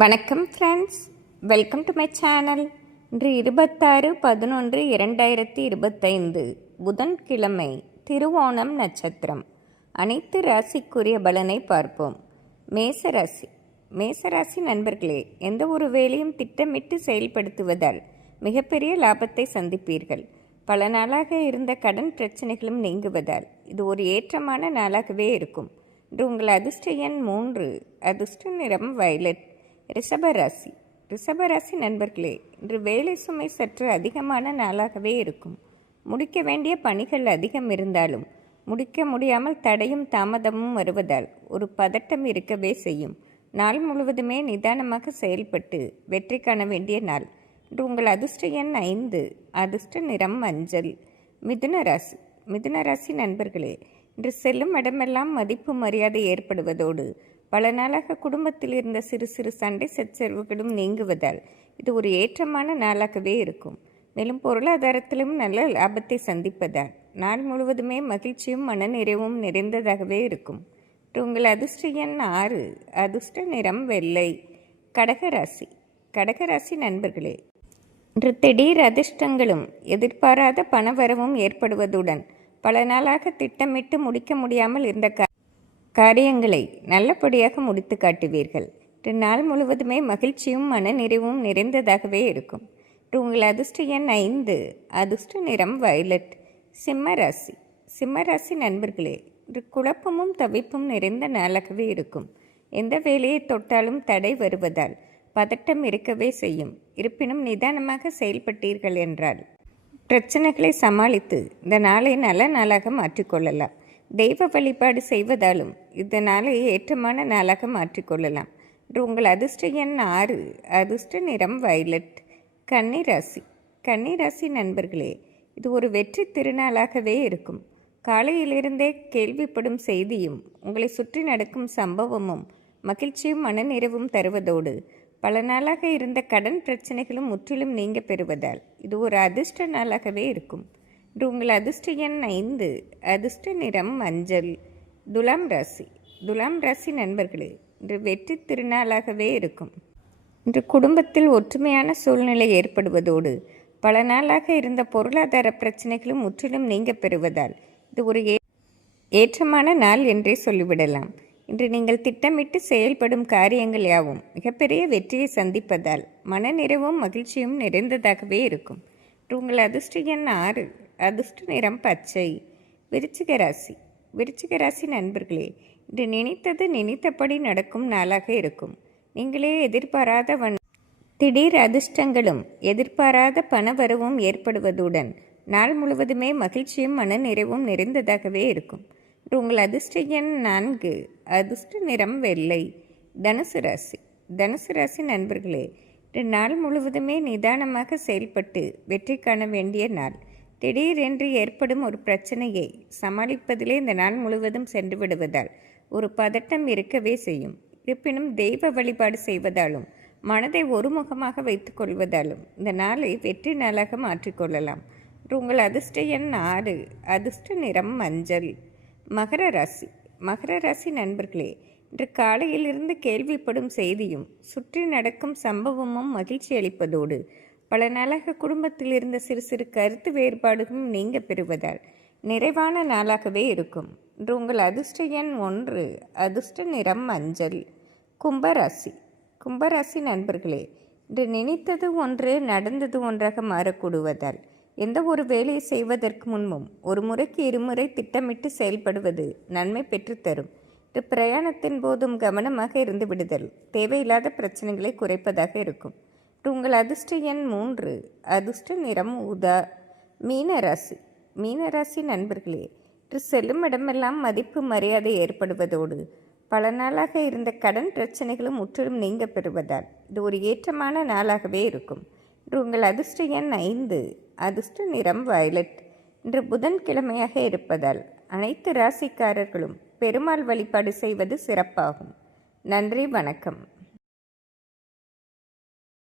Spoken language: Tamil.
வணக்கம் friends welcome to my channel இன்று இருபத்தாறு பதினொன்று இரண்டாயிரத்தி இருபத்தைந்து. புதன்கிழமை திருவோணம் நட்சத்திரம். அனைத்து ராசிக்குரிய பலனை பார்ப்போம். மேசராசி மேசராசி நண்பர்களே எந்த ஒரு வேலையும் திட்டமிட்டு செயல்படுத்துவதால் மிகப்பெரிய லாபத்தை சந்திப்பீர்கள். பல நாளாக இருந்த கடன் பிரச்சனைகளும் நீங்குவதால் இது ஒரு ஏற்றமான நாளாகவே இருக்கும். இன்று உங்கள் அதிர்ஷ்ட எண் மூன்று. அதிர்ஷ்ட நிறம் வயலட் ரிஷபராசி. ரிஷபராசி நண்பர்களே இன்று வேலை சுமை சற்று அதிகமான நாளாகவே இருக்கும். முடிக்க வேண்டிய பணிகள் அதிகம் இருந்தாலும் முடிக்க முடியாமல் தடையும் தாமதமும் வருவதால் ஒரு பதட்டம் இருக்கவே செய்யும். நாள் முழுவதுமே நிதானமாக செயல்பட்டு வெற்றி காண வேண்டிய நாள். இன்று உங்கள் அதிர்ஷ்ட எண் ஐந்து அதிர்ஷ்ட நிறம் மஞ்சள். மிதுன ராசி. மிதுன ராசி நண்பர்களே இன்று செல்லும் இடமெல்லாம் மதிப்பு மரியாதை ஏற்படுவதோடு பல நாளாக குடும்பத்தில் இருந்த சிறு சிறு சண்டை சச்சரவுகளும் நீங்குவதால் இது ஒரு ஏற்றமான நாளாகவே இருக்கும். மேலும் பொருளாதாரத்திலும் நல்ல லாபத்தை சந்திப்பதால் நாள் முழுவதுமே மகிழ்ச்சியும் மனநிறைவும் நிறைந்ததாகவே இருக்கும். உங்கள் அதிர்ஷ்ட எண் ஆறு. அதிர்ஷ்ட நிறம் வெள்ளை. கடகராசி கடகராசி நண்பர்களே இன்று திடீர் அதிர்ஷ்டங்களும் எதிர்பாராத பணவரவும் ஏற்படுவதுடன் பல நாளாக திட்டமிட்டு முடிக்க முடியாமல் இருந்த க காரியங்களை நல்லபடியாக முடித்து காட்டுவீர்கள். இன்று நாள் முழுவதுமே மகிழ்ச்சியும் மனநிறைவும் நிறைந்ததாகவே இருக்கும். உங்கள் அதிர்ஷ்ட எண் ஐந்து அதிர்ஷ்ட நிறம் வயலட் சிம்ம ராசி நண்பர்களே இன்று குழப்பமும் தவிப்பும் நிறைந்த நாளாகவே இருக்கும். எந்த வேலையை தொட்டாலும் தடை வருவதால் பதட்டம் இருக்கவே செய்யும். இருப்பினும் நிதானமாக செயல்பட்டீர்கள் என்றால் பிரச்சனைகளை சமாளித்து இந்த நாளை நல்ல நாளாக மாற்றிக்கொள்ளலாம். தெய்வ வழிபாடு செய்வதாலும் இதனால் ஏற்றமான நாளாக மாற்றிக்கொள்ளலாம் இன்று உங்கள் அதிர்ஷ்ட எண் ஆறு அதிர்ஷ்ட நிறம் வயலட் கன்னிராசி கன்னிராசி நண்பர்களே இது ஒரு வெற்றி திருநாளாகவே இருக்கும். காலையிலிருந்தே கேள்விப்படும் செய்தியும் உங்களை சுற்றி நடக்கும் சம்பவமும் மகிழ்ச்சியும் மனநிறைவும் தருவதோடு பல நாளாக இருந்த கடன் பிரச்சனைகளும் முற்றிலும் நீங்க பெறுவதால் இது ஒரு அதிர்ஷ்ட நாளாகவே இருக்கும். இன்று உங்கள் அதிர்ஷ்ட எண் ஐந்து. அதிர்ஷ்ட நிறம் மஞ்சள். துலாம் ராசி. துலாம் ராசி நண்பர்களே இன்று வெற்றி திருநாளாகவே இருக்கும். இன்று குடும்பத்தில் ஒற்றுமையான சூழ்நிலை ஏற்படுவதோடு பல நாளாக இருந்த பொருளாதார பிரச்சனைகளும் முற்றிலும் நீங்க பெறுவதால் இது ஒரு ஏ ஏற்றமான நாள் என்றே சொல்லிவிடலாம். இன்று நீங்கள் திட்டமிட்டு செயல்படும் காரியங்கள் யாவும் மிகப்பெரிய வெற்றியை சந்திப்பதால் மனநிறைவும் மகிழ்ச்சியும் நிறைந்ததாகவே இருக்கும். உங்கள் அதிர்ஷ்ட எண் ஆறு. அதிர்ஷ்ட நிறம் பச்சை. விருச்சிக ராசி. விருச்சிக ராசி நண்பர்களே இன்று நினைத்தது நினைத்தபடி நடக்கும் நாளாக இருக்கும். நீங்களே எதிர்பாராத வன் திடீர் அதிர்ஷ்டங்களும் எதிர்பாராத பணவரவும் ஏற்படுவதுடன் நாள் முழுவதுமே மகிழ்ச்சியும் மனநிறைவும் நிறைந்ததாகவே இருக்கும். உங்கள் அதிர்ஷ்ட எண் நான்கு அதிர்ஷ்ட நிறம் வெள்ளை. தனுசு ராசி. தனுசு ராசி நண்பர்களே இன்று நாள் முழுவதுமே நிதானமாக செயல்பட்டு வெற்றி காண வேண்டிய நாள். திடீரென்று ஏற்படும் ஒரு பிரச்சனையை சமாளிப்பதிலே இந்த நாள் முழுவதும் சென்று விடுவதால் ஒரு பதட்டம் இருக்கவே செய்யும். இருப்பினும் தெய்வ வழிபாடு செய்வதாலும் மனதை ஒருமுகமாக வைத்துக் கொள்வதாலும் இந்த நாளை வெற்றி நாளாக மாற்றிக்கொள்ளலாம் உங்கள் அதிர்ஷ்ட எண் ஆறு அதிர்ஷ்ட நிறம் மஞ்சள். மகர ராசி மகர ராசி நண்பர்களே இன்று காலையிலிருந்து கேள்விப்படும் செய்தியும் சுற்றி நடக்கும் சம்பவமும் மகிழ்ச்சி அளிப்பதோடு பல நாளாக குடும்பத்தில் இருந்த சிறு சிறு கருத்து வேறுபாடுகளும் நீங்க பெறுவதால் நிறைவான நாளாகவே இருக்கும். இன்று உங்கள் அதிர்ஷ்ட எண் ஒன்று அதிர்ஷ்ட நிறம் மஞ்சள் கும்பராசி. கும்பராசி நண்பர்களே இன்று நினைத்தது ஒன்று நடந்தது ஒன்றாக மாறக்கூடுவதால் எந்த ஒரு வேலையை செய்வதற்கு முன்பும் ஒரு முறைக்கு இருமுறை திட்டமிட்டு செயல்படுவது நன்மை பெற்றுத்தரும் இன்று பிரயாணத்தின் போதும் கவனமாக இருந்து விடுதல் தேவையில்லாத பிரச்சனைகளை குறைப்பதாக இருக்கும். உங்கள் அதிர்ஷ்ட எண் மூன்று. அதிர்ஷ்ட நிறம் ஊதா மீனராசி. மீனராசி நண்பர்களே இன்று செல்லும் இடமெல்லாம் மதிப்பு மரியாதை ஏற்படுவதோடு பல நாளாக இருந்த கடன் பிரச்சனைகளும் முற்றிலும் நீங்க பெறுவதால் இது ஒரு ஏற்றமான நாளாகவே இருக்கும். இன்று உங்கள் அதிர்ஷ்ட எண் ஐந்து. அதிர்ஷ்ட நிறம் வயலட். இன்று புதன்கிழமையாக இருப்பதால் அனைத்து ராசிக்காரர்களும் பெருமாள் வழிபாடு செய்வது சிறப்பாகும். நன்றி வணக்கம்.